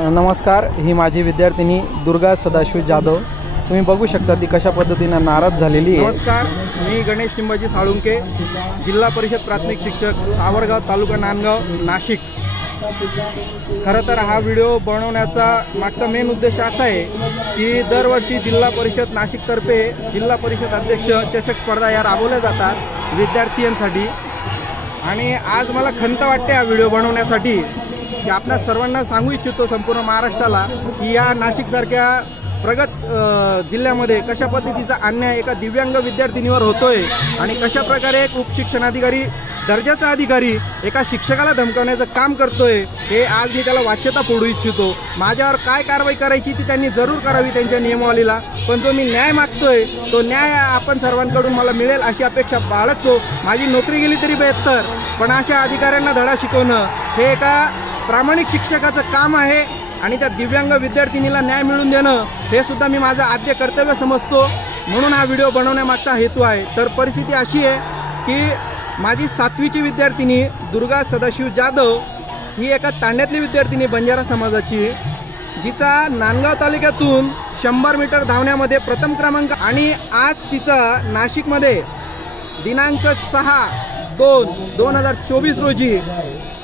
नमस्कार, ही माझी विद्यार्थिनी दुर्गा सदाशिव जाधव। तुम्ही बघू शकता ती कशा पद्धतीने नाराज झालेली आहे। नमस्कार, मी गणेश निंबाजी साळुंके, जिल्हा परिषद प्राथमिक शिक्षक, सावरगाव, तालुका नांदगाव, नाशिक। खरं तर हा व्हिडिओ बनवण्याचा मागचा मेन उद्देश असा आहे की दरवर्षी जिल्हा परिषद नाशिकतर्फे जिल्हा परिषद अध्यक्ष चषक स्पर्धा या राबवल्या जातात विद्यार्थ्यांसाठी। आणि आज मला खंत वाटते हा व्हिडिओ बनवण्यासाठी की आपल्या सर्वांना सांगू इच्छितो संपूर्ण महाराष्ट्राला की या नाशिकसारख्या प्रगत जिल्ह्यामध्ये कशा पद्धतीचा अन्याय एका दिव्यांग विद्यार्थिनीवर होतोय आणि कशा प्रकारे एक उपशिक्षणाधिकारी दर्जाचा अधिकारी एका शिक्षकाला धमकावण्याचं काम करतोय, हे आज मी त्याला वाच्यता फोडू इच्छितो। माझ्यावर काय कारवाई करायची ती त्यांनी जरूर करावी त्यांच्या नियमावलीला, पण जो मी न्याय मागतोय तो न्याय आपण सर्वांकडून मला मिळेल अशी अपेक्षा बाळगतो। माझी नोकरी गेली तरी बेहत्तर, पण अशा अधिकाऱ्यांना धडा शिकवणं हे एका प्रामाणिक शिक्षकाचं काम आहे आणि त्या दिव्यांग विद्यार्थिनीला न्याय मिळवून देणं हे सुद्धा मी माझं आद्य कर्तव्य समजतो। म्हणून हा व्हिडिओ बनवण्यामागचा हेतू आहे। तर परिस्थिती अशी आहे की माझी 7वीची विद्यार्थिनी दुर्गा सदाशिव जाधव ही एका तांड्यातली विद्यार्थिनी बंजारा समाजाची, जिचा नांदगाव तालुक्यातून 100 मीटर धावण्यामध्ये प्रथम क्रमांक आणि आज तिचा नाशिकमध्ये दिनांक 6/2/2024 रोजी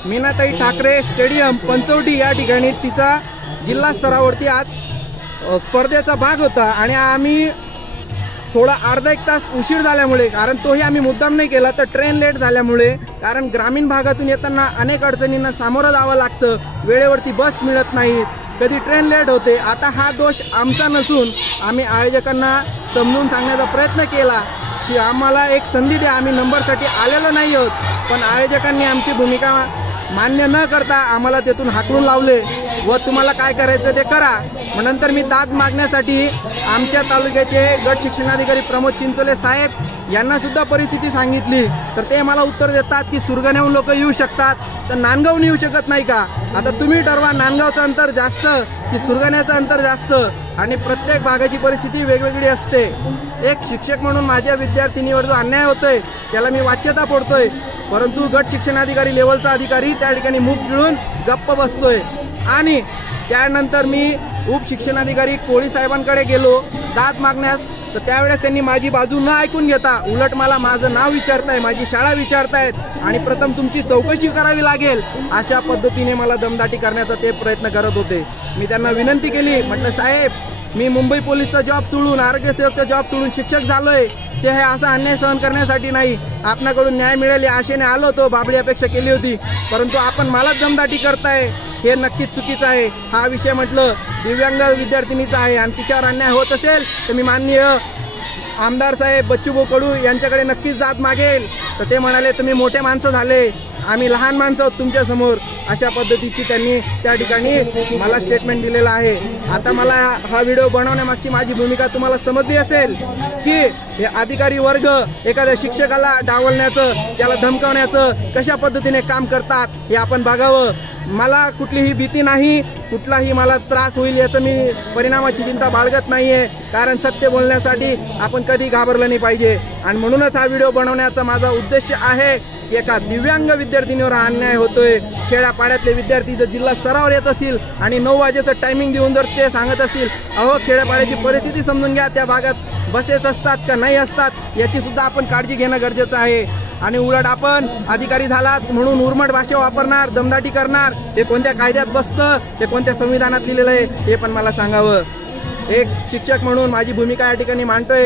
मीनाताई ठाकरे स्टेडियम पंचवटी या ठिकाणी तिचा जिल्हा स्तरावरती आज स्पर्धेचा भाग होता। आणि आम्ही थोडा अर्धा एक तास उशीर झाल्यामुळे, कारण तोही आम्ही मुद्दाम नाही केला, तर ट्रेन लेट झाल्यामुळे, कारण ग्रामीण भागातून येताना अनेक अडचणींना सामोरं जावं लागतं, वेळेवरती बस मिळत नाहीत, कधी ट्रेन लेट होते। आता हा दोष आमचा नसून आम्ही आयोजकांना समजून सांगण्याचा प्रयत्न केला की आम्हाला एक संधी द्या, आम्ही नंबरसाठी आलेलो नाही आहोत, पण आयोजकांनी आमची भूमिका मान्य न करता आम्हाला तेथून हाकलून लावले व तुम्हाला काय करायचं ते करा। नंतर मी दाद मागण्यासाठी आमच्या तालुक्याचे गट शिक्षणाधिकारी प्रमोद चिंचोले साहेब यांना सुद्धा परिस्थिती सांगितली, तर ते मला उत्तर देतात की सुरगाण्याहून लोक येऊ शकतात तर नांदगावहून येऊ शकत नाही का। आता तुम्ही ठरवा, नांदगावचं अंतर जास्त की सुरगाण्याचं अंतर जास्त, आणि प्रत्येक भागाची परिस्थिती वेगवेगळी असते। एक शिक्षक म्हणून माझ्या विद्यार्थिनीवर जो अन्याय होतोय त्याला मी वाच्यता फोडतोय, परंतु गट शिक्षणाधिकारी लेवलचा अधिकारी त्या ठिकाणी मुख गिळून गप्प बसतोय। आणि त्यानंतर मी उपशिक्षणाधिकारी कोळी साहेबांकडे गेलो दाद मागण्यास, तर त्यावेळेस त्यांनी माझी बाजू न ऐकून घेता उलट मला माझं नाव विचारताय, माझी शाळा विचारतायत आणि प्रथम तुमची चौकशी करावी लागेल अशा पद्धतीने मला दमदाटी करण्याचा ते प्रयत्न करत होते। मी त्यांना विनंती केली, म्हटलं साहेब, मी मुंबई पोलीसचा जॉब सोडून, आरोग्य सेवकचा जॉब सोडून शिक्षक झालोय, ते हे असा अन्याय सहन करण्यासाठी नाही, आपणाकडून न्याय मिळेल या आशेने आलो होतो, बाबडी अपेक्षा केली होती, परंतु आपण मलाच दमदाटी करताय, हे नक्कीच चुकीचं आहे। हा विषय म्हटलं दिव्यांग विद्यार्थिनीचा आहे आणि तिच्यावर अन्याय होत असेल तर मी माननीय आमदार साहेब बच्चूभाऊ कडू यांच्याकडे नक्कीच जात मागेल। तर ते म्हणाले तुम्ही मोठे माणसं झाले, आम्ही लहान माणसं आहोत तुमच्या समोर, अशा पद्धतीची त्यांनी त्या ठिकाणी मला स्टेटमेंट दिलेलं आहे। आता मला हा व्हिडिओ बनवण्यामागची माझी भूमिका तुम्हाला समजली असेल की हे अधिकारी वर्ग एखाद्या शिक्षकाला डावलण्याचं, त्याला धमकावण्याचं कशा पद्धतीने काम करतात हे आपण बघावं। मला कुठलीही भीती नाही, कुठलाही मला त्रास होईल याचं मी परिणामाची चिंता बाळगत नाहीये, कारण सत्य बोलण्यासाठी आपण कधी घाबरलं नाही पाहिजे। आणि म्हणूनच हा व्हिडिओ बनवण्याचा माझा उद्देश आहे की एका दिव्यांग विद्यार्थिनीवर हा अन्याय होतोय। खेड्यापाड्यातले विद्यार्थी जर जिल्हा स्तरावर येत असतील आणि 9 वाजेचं टायमिंग देऊन जर ते सांगत असतील, अहो खेड्यापाड्याची परिस्थिती समजून घ्या, त्या भागात बसेस असतात का नाही असतात याची सुद्धा आपण काळजी घेणं गरजेचं आहे। आणि उलट आपण अधिकारी झालात म्हणून उर्मट भाषा वापरणार, दमदाटी करणार, हे कोणत्या कायद्यात बसतं, हे कोणत्या संविधानात लिहिलेलं आहे हे पण मला सांगावं। एक शिक्षक म्हणून माझी भूमिका या ठिकाणी मांडतोय।